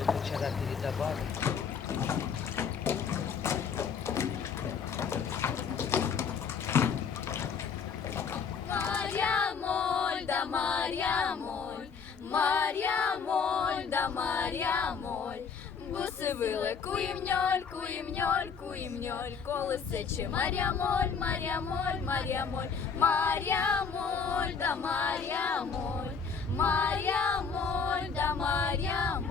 Это вчера передавали. Мар'я моль да Мар'я моль, Мар'я моль да Мар'я моль. Буси вили куємньоль, куємньоль, куємньоль, колесече Мар'я моль, Мар'я моль, Мар'я моль, Мар'я моль да Мар'я моль, Мар'я моль да Мар'я моль.